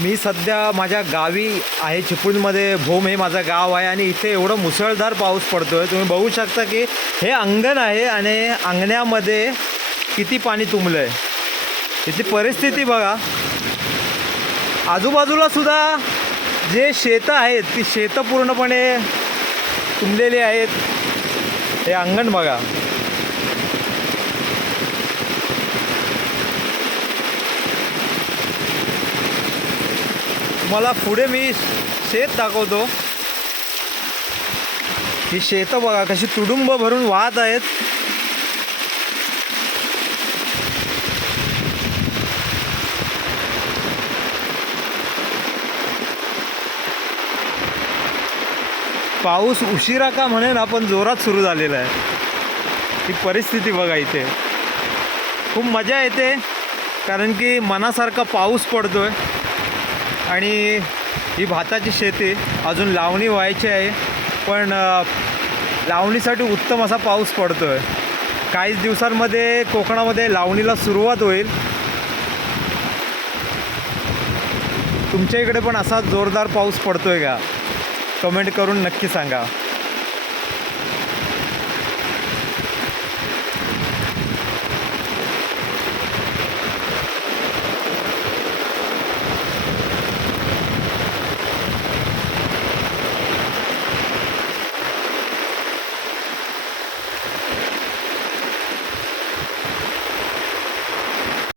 मी सध्या माझ्या गावी आहे, चिपळूणमध्ये. भोम हे माझं गाव आहे आणि इथे एवढं मुसळधार पाऊस पडतो आहे. तुम्ही बघू शकता की हे अंगण आहे आणि अंगणामध्ये किती पाणी तुंबलं आहे. इथली परिस्थिती बघा. आजूबाजूला सुद्धा जे शेतं आहेत ती शेतं पूर्णपणे तुंबलेली आहेत. हे अंगण बघा. मला पुढे मी शेत दाखवतो. ही शेतं बघा कशी तुडुंब भरून वाहत आहेत. पाऊस उशिरा का म्हणेन आपण जोरात सुरू झालेला आहे. ही परिस्थिती बघा. इथे खूप मजा येते कारण की मनासारखा पाऊस पडतोय आणि ही भाताची शेती अजून लावणी व्हायची आहे, पण लावणीसाठी उत्तम असा पाऊस पडतो आहे. काहीच दिवसांमध्ये कोकणामध्ये लावणीला सुरुवात होईल. तुमच्या इकडे पण असा जोरदार पाऊस पडतो आहे का? कमेंट करून नक्की सांगा.